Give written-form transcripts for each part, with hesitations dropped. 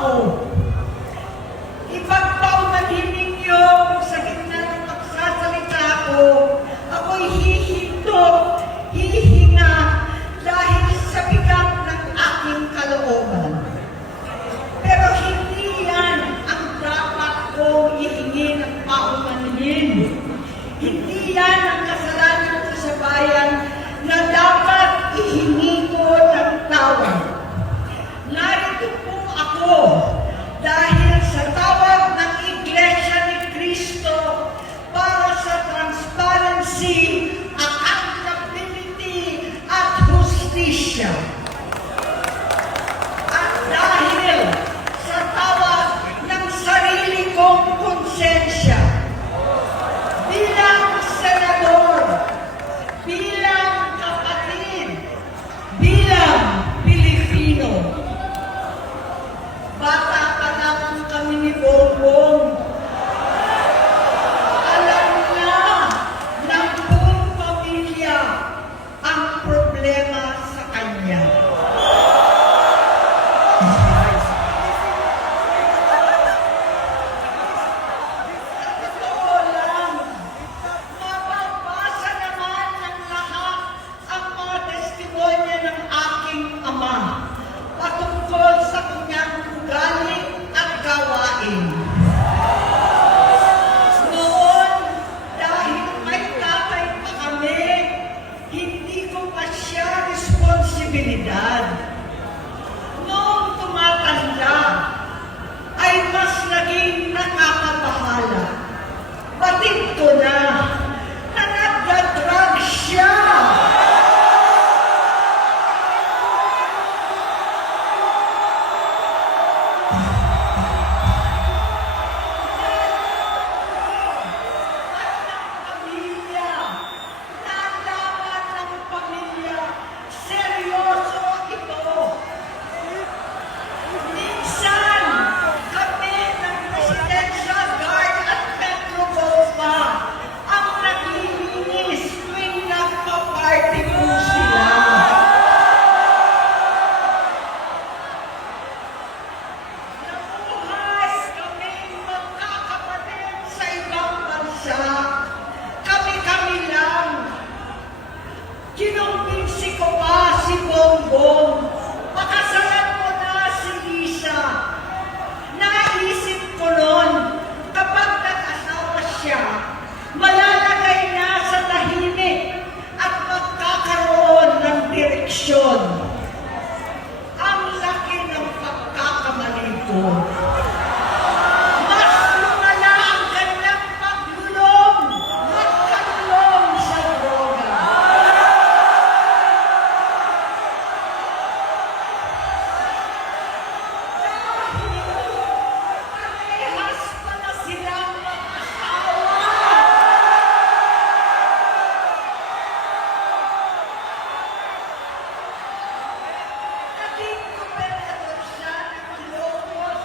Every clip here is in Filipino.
ako. Ipagpaumanhin ninyo kung sa gitna ng pagsasalita ko, ako'y hihinto, hihinga, dahil sa bigat ng aking kalooban. Pero hindi yan ang dapat kong ihingi ng paumanhin. Hindi yan ang kasalanan ko sa bayan na dapat ihingi ko ng tawad. Narito po ako dahil sa tawag ng Iglesia ni Cristo para sa transparency, accountability, at hustisya. At dahil sa tawag ng sarili kong konsensya, bilang senador, bilang kapatid, bilang Pilipino. Bata pa lamang kami ni Bongbong. Alam na ng buong pamilya ang problema sa kanya. Totoo lang, mababasa naman ng lahat ang mga testimonya ng aking ama patungkol sa kanyang ugali at gawain. Noon, dahil may tatay pa kami, hindi ko pa siya responsibilidad. Noong tumatanda, ay mas naging nakakabahala. Batid ko na nagdadrag siya. Pamilya, nalaman ng pamilya, seryoso ito. Minsan, kami ng Presidential Guard at Metro Golfa ang naglilinis tuwing nagpa-party po sila. Nabuhay kaming magkakapatid sa ibang bansa. Kami-kami lang. Kinumbinsi ko pa si Bongbong. Pakasalan mo na si Lisa. Naisip ko noon, kapag nag-asawa siya, malalagay na sa tahimik at magkakaroon ng direksyon. Ang laki ng pagkakamali ko. Mas lumala ang kanyang paglulong, magkalulong sa droga. Parehas pa na silang mag-asawa. Naging gobernador siya ng Ilocos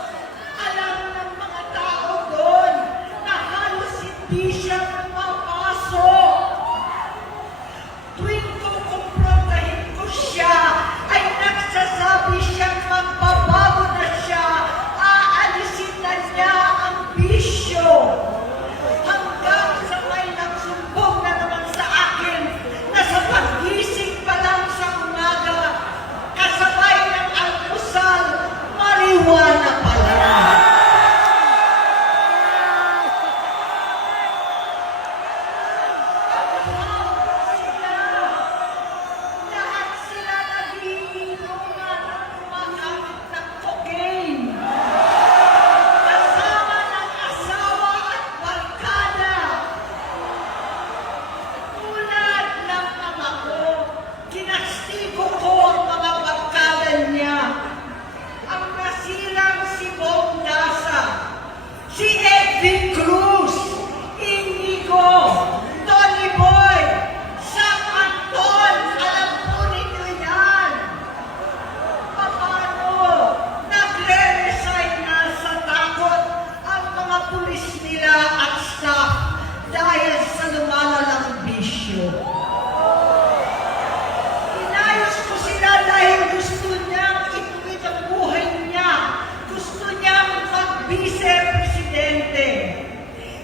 vice-presidente.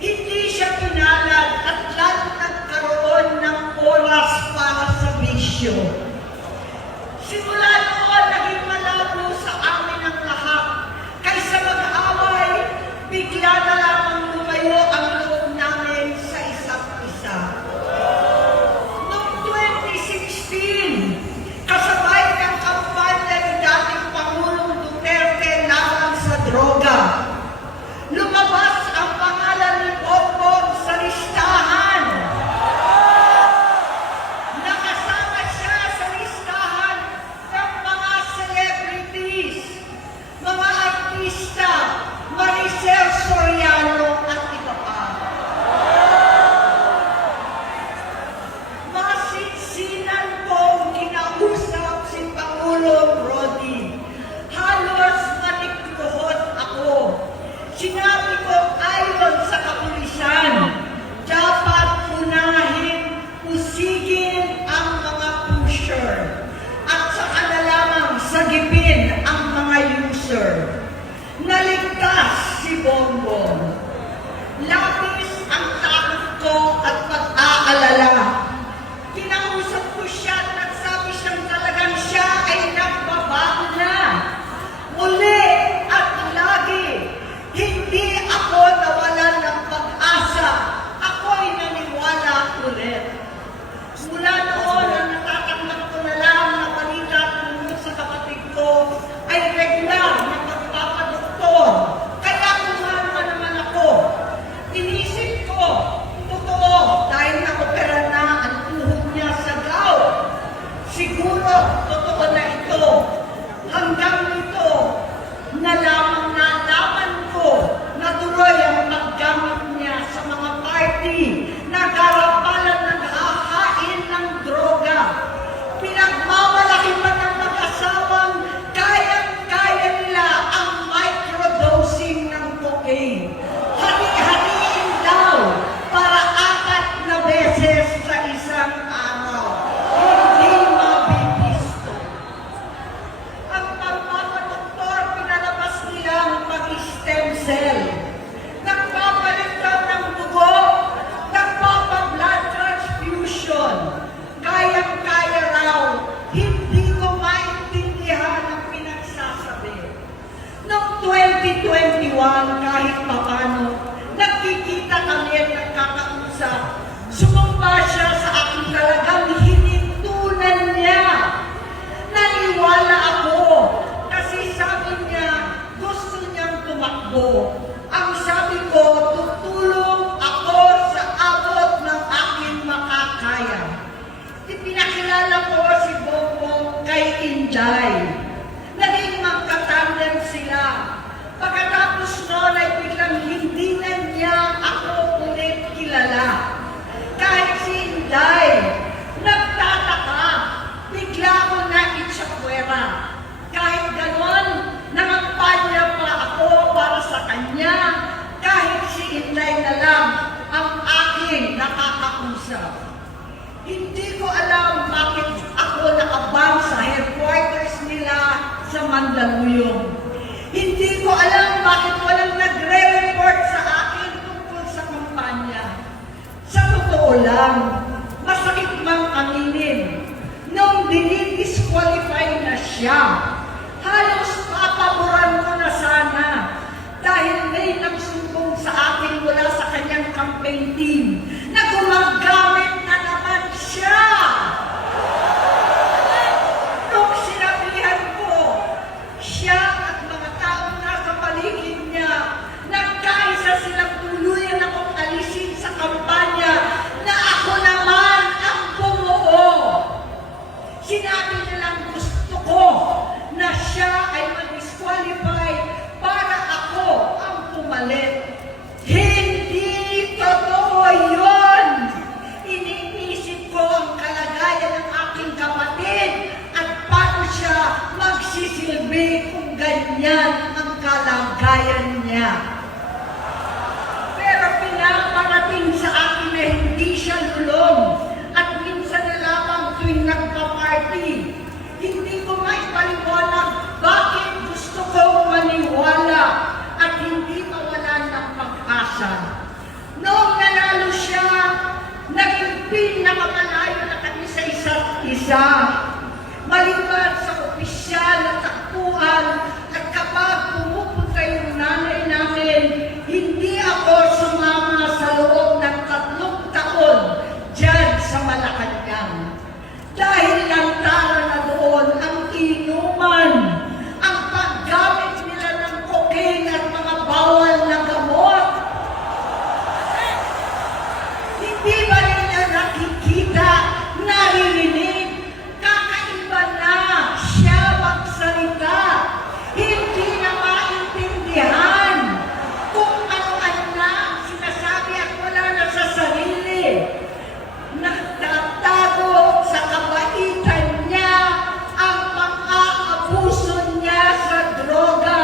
Hindi siya pinalad at lalo nagkaroon ng oras para sa bisyo. Simula noon, naging malabo sa amin ang lahat. Kaysa mag-away, bigla na lamang lumayo ang loob namin sa isa't isa. Noong 2016, kasabay ng kampanya ni dating Pangulong Duterte laban sa droga, lumabas ang pangalan ni Bongbong sa listahan. Nakasama siya sa listahan ng mga celebrities, mga artista, Maricel Soriano at iba pa. Masinsinan kong kinausap si Pangulong Rodi. Halos manikluhod ako. Sinabi ko ayon sa kapulisan, dapat unahin, usigin ang mga pusher at saka na lamang sagipin ang mga user. Naligtas si Bongbong. Labis ang takot ko at pag-aalala. Kinausap ko siya at nagsabi siyang talagang siya ay nagbabago na. Muli at lagi, hindi ako nawalan ng pag-asa. Ako'y naniwala ulit. Mula noon, ang natatanggap ko na lang na balita tungkol sa kapatid ko ay regular na pagpapadoktor. Kaya kumama naman ako. Inisip ko, totoo, dahil na-opera na ang tuhod niya sa gout. Siguro, totoo na ito. Hanggang nito, nalaman ko na tuloy ang paggamit niya sa mga party na karapalan naghahain ng droga. Pinagmamalaki pa ng mag-asawang kayang-kaya nila ang microdosing ng cocaine. Hati-hatiin daw para 4 na beses sa isang araw. Hindi mabibisto. Ang pagpapadoktor, pinalabas nila ang pag-stem cell. Nagpapalit daw ng dugo, nagpapa-blood transfusion. Kayang-kaya raw, hindi ko maintindihan ang pinagsasabi. Noong 2021, kahit papano, nagkikita kami at nagkakausap. Sumumpa siya sa aking talagang hinintunan niya. Naniwala ako kasi sabi niya gusto niyang tumakbo. Ang sabi ko, tutulong ako sa abot ng aking makakaya. Ipinakilala ko si Bongbong kay Inday. Naging magkatandem sila. Pagkatapos noon ay biglang hindi na niya ako ulit kilala. Kahit si Inday, nagtataka, bigla ko na itsakwera. Kahit ganon, nangampanya pa ako para sa kanya, kahit si Inday na lang ang aking nakakausap. Hindi ko alam bakit ako nakabang sa headquarters nila sa Mandaluyong. Hindi ko alam bakit walang nagre-report sa akin tungkol sa kampanya. Sa totoo lang, masakit mang aminin, nung dinidisqualify na siya, halos papaboran ko na sana dahil may nagsumbong sa akin mula sa kanyang campaign team na gumagamit na naman siya. Nung sinabihan ko, siya at mga taong nasa paligid niya, nagkaisa silang tuluyan akong alisin sa kampanya na ako naman ang bumuo. Sinabi nilang gusto ko na siya ay mag-disqualify para ako ang pumalit. Hindi totoo yun! Iniisip ko ang kalagayan ng aking kapatid at paano siya magsisilbi kung ganyan ang kalagayan niya. Pero pinaparating sa akin na hindi siya lulong at minsan na lamang tuwing nagpa-party. Hindi ko maipaliwanag bakit gusto ko maniwala at hindi mag-isa. Maliban sa opisyal na takbuhan at kapag pumupunta yung nanay namin, hindi ako sumama sa loob ng 3 taon dyan sa Malacanang. Dahil lantaran na doon ang inuman, ang paggamit nila ng cocaine at mga bawal na gamot. Hindi ba nila nakikita, naririnig, kakaiba na siya magsalita, hindi na maintindihan kung ano-ano na sinasabi at wala na sa sarili. Nagtatago sa kabaitan niya ang pang-aabuso niya sa droga.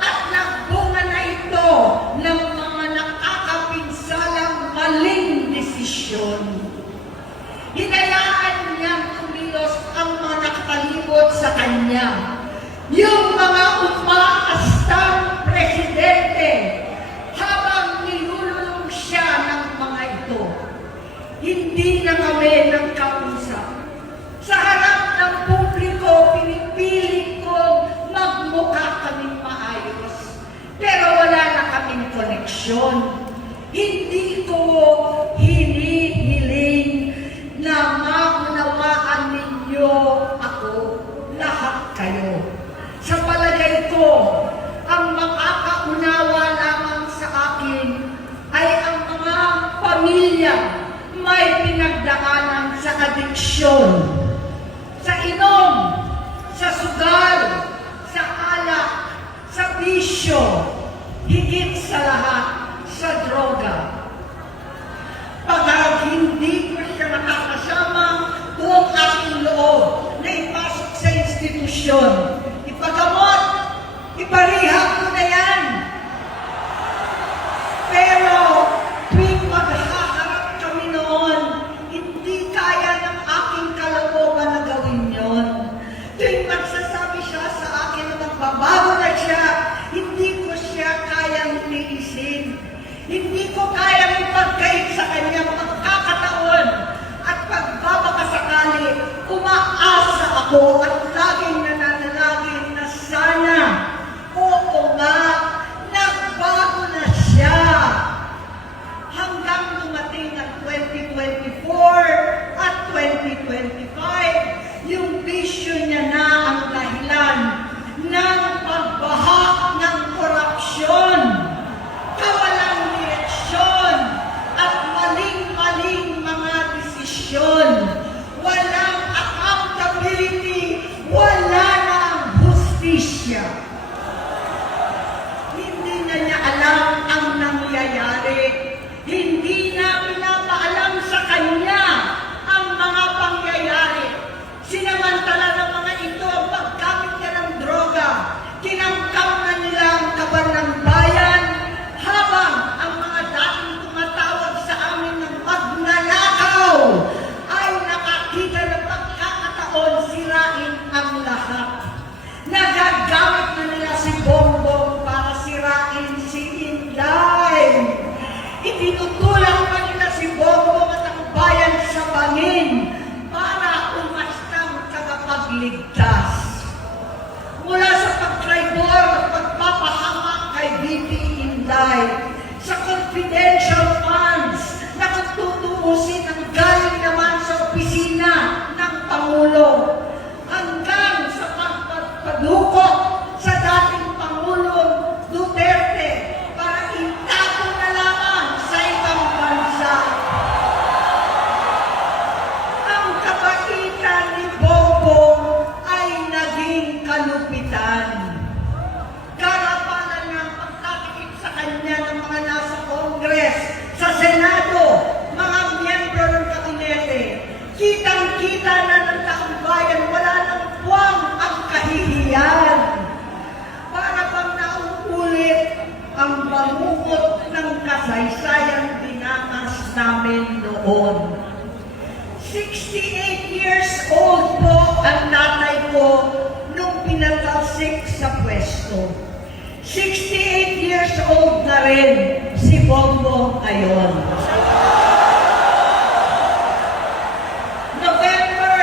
At nagbunga na ito ng mga nakakapinsalang maling desisyon. Hinayaan niyang kumilos ang mga nakatalibot sa kanya. Yung mga umaastang presidente habang nilululong siya ng mga ito. Hindi na kami ng kausap. Sa harap ng publiko, pinipilit kong magmukha kaming maayos. Pero wala na kaming koneksyon. Hindi ko hinihiling na maunawaan ninyo ako, lahat kayo. Sa palagay ko, ang makakaunawa lamang sa akin ay ang mga pamilya may pinagdaanan sa adiksyon, sa inom, sa sugal, sa alak, sa bisyo, higit sa lahat, sa droga. Pagkat hindi ko siya nakakasama buong aking loob na ipasok sa institusyon, ipagamot, iparihab ko na yan. Pero tuwing maghaharap kami noon, hindi kaya ng aking kalooban na gawin yon. Tuwing magsasabi siya sa akin na magbabago na siya, hindi ko siya kayang iniisin. Hindi ko kayang ipagkait sa kanyang pagkakataon at pagbabakasakali, umaasa ako at laging nananalangin na sana, oo nga, nagbago na siya. Hanggang dumating ang 2024 at 2025, yung bisyo niya na ang dahilan ng pagbaha ng korupsyon, kawalang direksyon, at maling-maling mga desisyon. Walang accountability, wala nang hustisya. Hindi na niya alam ang nangyayari. Hindi na pinapaalam sa kanya ang mga pangyayari. Sinamantala ng mga ito ang paggamit niya ng droga. Kinangkam na nila ang kaban ng bayan habang ang mga dating tumatawag sa amin ng magnanakaw ay nakakita ng pagkakataon sirain ang lahat. Nagagamit na nila si Bongbong para sirain si Inday. Itinutulak pa nila si Bongbong at ang bayan sa bangin para umastang tagapagligtas. Mula sa pagtraidor at pagpapahamak kay BP Inday, sa confidential funds na tutuusin ang galing naman sa opisina ng Pangulo, hanggang sa pagpadukot sa dating Pangulong Duterte para itago na lamang sa ibang bansa. Ang kabaitan ni Bongbong ay naging kalupitan. Karapalan ng pagtatakip sa kanya ng mga nasa Congress, sa Senado, mga miyembro ng kabinete. Kitang-kita na ng taong bayan, wala nang puwang ang kahihiyan. Para bang nauulit ang bangungot ng kasaysayang dinanas namin noon. 68 years old po ang tatay ko nung pinatalsik sa pwesto. 68 years old na rin si Bongbong ngayon. November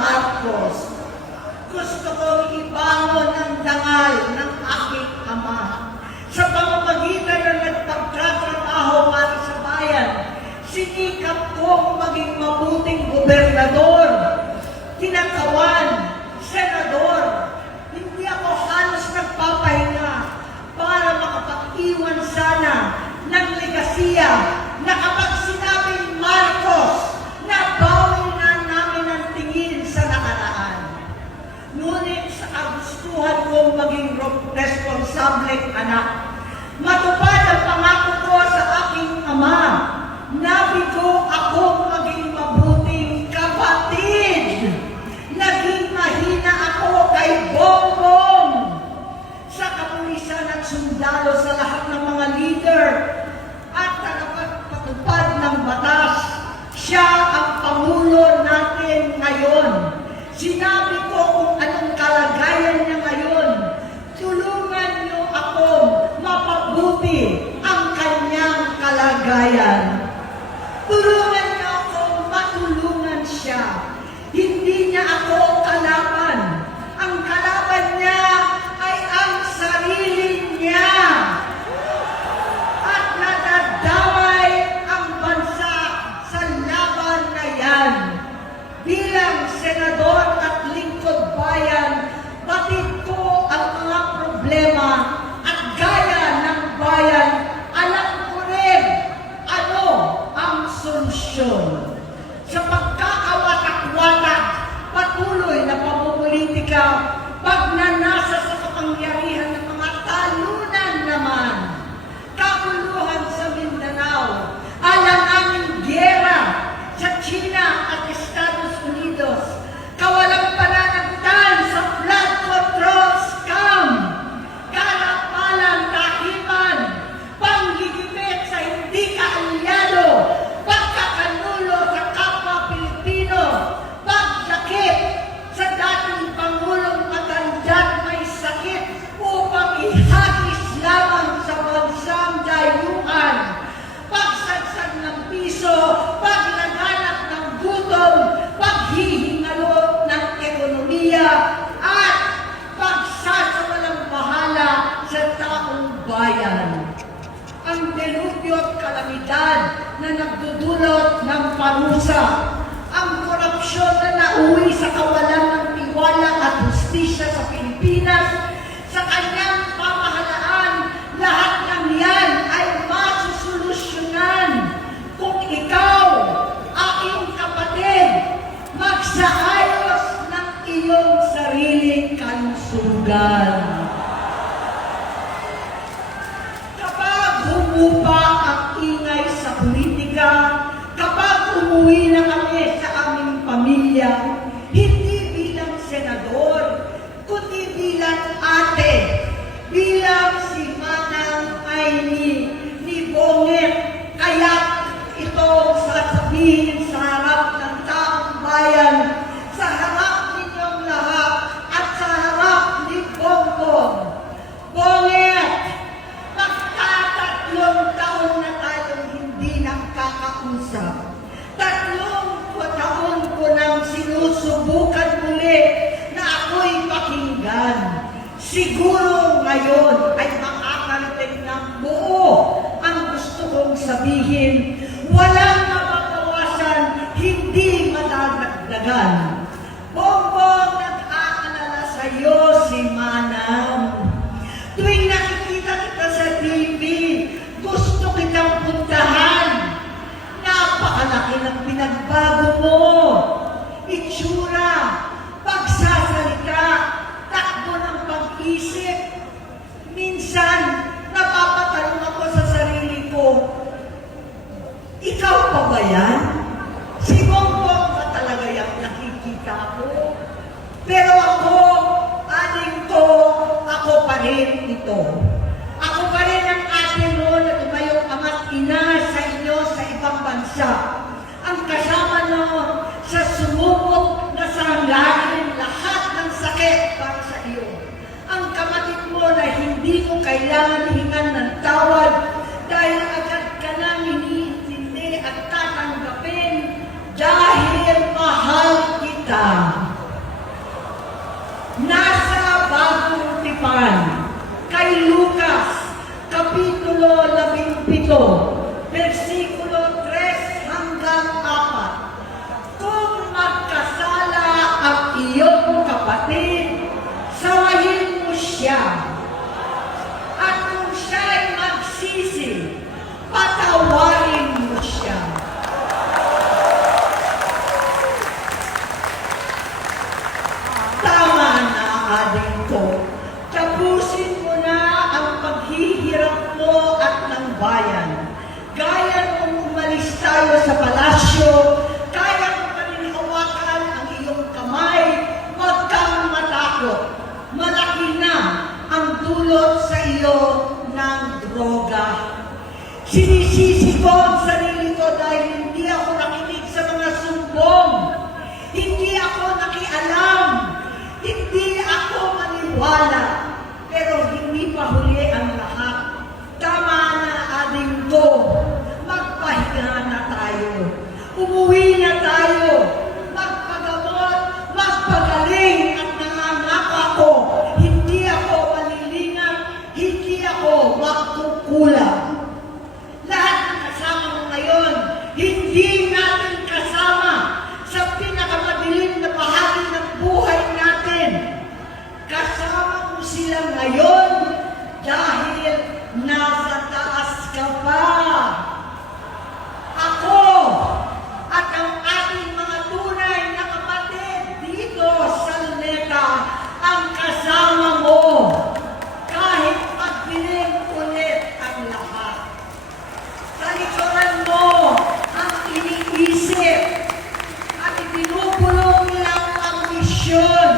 Marcos. Gusto kong ibangon ang dangal ng aking ama. Sa pamamagitan ng nagpagtatrabaho para sa bayan, sinikap kong maging mabuting gobernador, kinakawan, senador. Hindi ako halos nagpapahinga para makapag-iwan sana ng legasiya na kapag sinabing Marcos, nabawi na namin ang tingin sa nakaraan. Ngunit sa kagustuhan kong maging responsableng anak, matupad ang pangako ko sa aking ama, nabigo akong maging mabuting kapatid. Naging mahina ako kay Bongbong. Sa kapulisan at sundalo sa lahat ng mga leader at tagapagpatupad ng batas, siya ang Pangulo natin ngayon. Sinabi ko kung anong kalagayan niya ngayon. Tulungan niyo akong mapabuti ang kanyang kalagayan. Tulungan niyo akong matulungan siya. Hindi niya ako kalaban. Ang kalaban niya ay ang sarili niya. At nadadamay ang bansa sa laban na yan. Bilang senador at lingkod bayan, batid ko ang mga problema at gaya ng bayan, alam ko rin ano ang solusyon. Sa pagkakawatak-watak, patuloy na pamumulitika, pagnanasa sa kapangyarihan ng mga talunan naman, kaguluhan sa Mindanao, alanganing giyera sa China at Estados Unidos, kawalang pananagutan sa flood control scam, karapalan kahiman, panggigimit sa hindi kaalyado, pagkakanulo sa kapwa Pilipino, pagsakit sa dating Pangulong matandang may sakit upang ihagis lamang sa bansang dayuhan, pagsadsad ng piso, paglaganap ng gutom, paghihingalo ng ekonomiya, at pagsasawalang bahala sa taong bayan. Ang delubyo at kalamidad na nagdudulot ng parusa, ang korupsyon na nauwi sa kawalan ng tiwala at hustisya sa Pilipinas, sa kanyang pamahalaan, lahat ng yan ay masusolusyonan kung ikaw, aking kapatid, magsaayos ng iyong sariling kalusugan. Kapag humupa ang ingay sa politika, kapag umuwi na kami sa aming pamilya, hindi bilang senador, kundi bilang ate, bilang si Manang Aimee ni Bonget, kaya ito sasabihin sa harap ng taong bayan, sa harap ninyong lahat, at sa harap ni Bongbong. Bonget, magtatatlong taon na tayong hindi nakakausap. 3 taon ko nang sinusubukan muli na ako'y pakinggan. Siguro ngayon ay makakarating ng buo ang gusto kong sabihin. Walang mababawasan, hindi madadagdagan. Bongbong, nag-aalala sa iyo si Manang. Tuwing nakikita kita sa TV, gusto kitang puntahan. Napakalaki ng pinagbago mo. Itsura, pagsasalita, takbo ng pag-isip. Minsan, napapatanong ako sa sarili ko, ikaw pa ba yan? Si Bongbong ba talaga yung nakikita ko? Pero ako, aling ko, ako pa rin ito. Ako pa rin ang ate mo na tumayong ama't ina sa inyo sa ibang bansa. Ang kasama no sa sumubok na saranglahin lahat ng sakit para sa iyo. Ang kapatid mo na hindi mo kailangan hingan ng tawad dahil agad ka nang iniintindi at tatanggapin dahil mahal kita. versikulo 3 hanggang 4. Kung magkasala ang iyong kapatid, sawayin mo siya. At kung siya'y magsisi, patawarin mo siya. Tama na, ading ko. Tapusin mo na ang paghihirap mo at ng bayan. Gaya nung umalis tayo sa palasyo, kaya mo pa rin hawakan ang iyong kamay, huwag kang matakot. Malaki na ang dulot sa iyo ng droga. Sinisisi ko ang sarili ko dahil hindi ako nakinig sa mga sumbong. Hindi ako nakialam. Hindi ako maniwala. Pero hindi pa huli ang lahat. Tama na, ading ko. Magpahinga na tayo. Umuwi na tayo. Magpagamot, magpagaling at nangangako ako. Hindi ako malilingan, hindi ako magkukulang. Lahat ng kasama mo ngayon, hindi natin kasama sa pinakamadilim na bahagi ng buhay natin. Kasama mo sila ngayon dahil nasa taas ka pa. Ako at ang ating mga tunay na kapatid dito sa Luneta ang kasama mo. Kahit pagdilim ulit ang lahat. Sa likuran mo ang iniisip at ibinubulong lang ang misyon.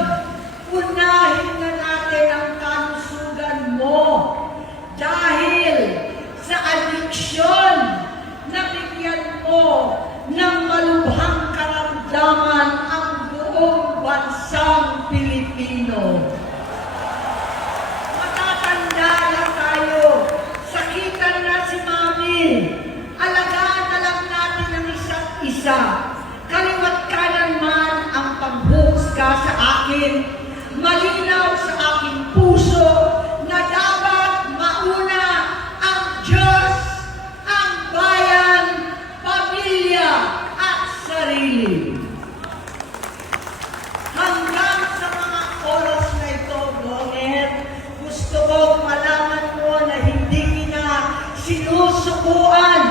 Unahin na natin ang kalusugan mo dahil sa adiksyon na bigyan mo ng malubhang karamdaman ang buong bansang Pilipino. Matatanda na tayo. Sakitan na si Mami. Alagaan na lang natin ang isa't isa. Kaliwat kanan man ang panghuhusga sa akin. Malinaw sa aking puso na dapat mauna ang Diyos, ang bayan, pamilya at sarili. Hanggang sa mga oras na ito, Bonget, gusto kong malaman mo na hindi kita sinusukuan.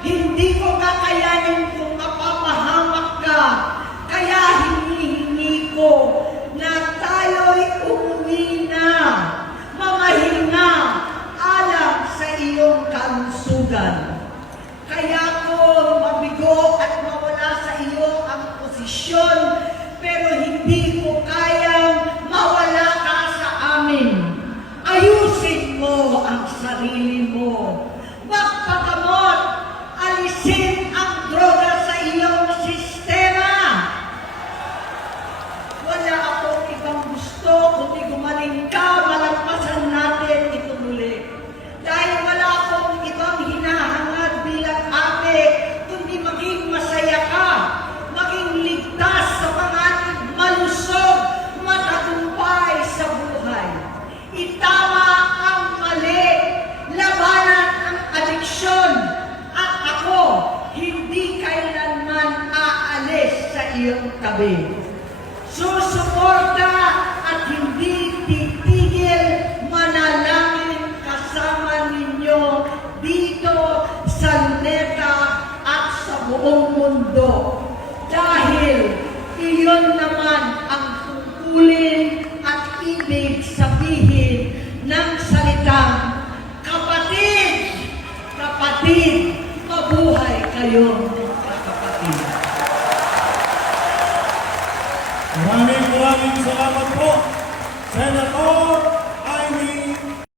Hindi ko kakayanin kung mapapahamak ka. Kaya hinihingi ko na tayo'y umuwi na, mamahinga, alam sa iyong kalusugan. Kaya ko mabigo at mawala sa iyo ang posisyon, pero hindi ko kayang mawala ka sa amin. Ayusin mo ang sarili mo. Magpagamot, alisin ang droga sa iyong sistema. Wala akong ibang gusto kundi gumaling ka, malagpasan natin ito muli. Dahil wala akong ibang hinahangad bilang ate, kundi maging masaya ka, maging ligtas sa panganib, malusog, matagumpay sa buhay. Itama ang mali, labanan ang adiksyon, at ako hindi kailanman aalis sa iyong tabi. Susuporta at hindi titigil, manalangin kasama ninyo dito sa Luneta at sa buong mundo. Dahil iyon naman ang tungkulin at ibig sabihin ng salitang kapatid, kapatid, mabuhay kayong kakapatid. Maraming salamat po, Senator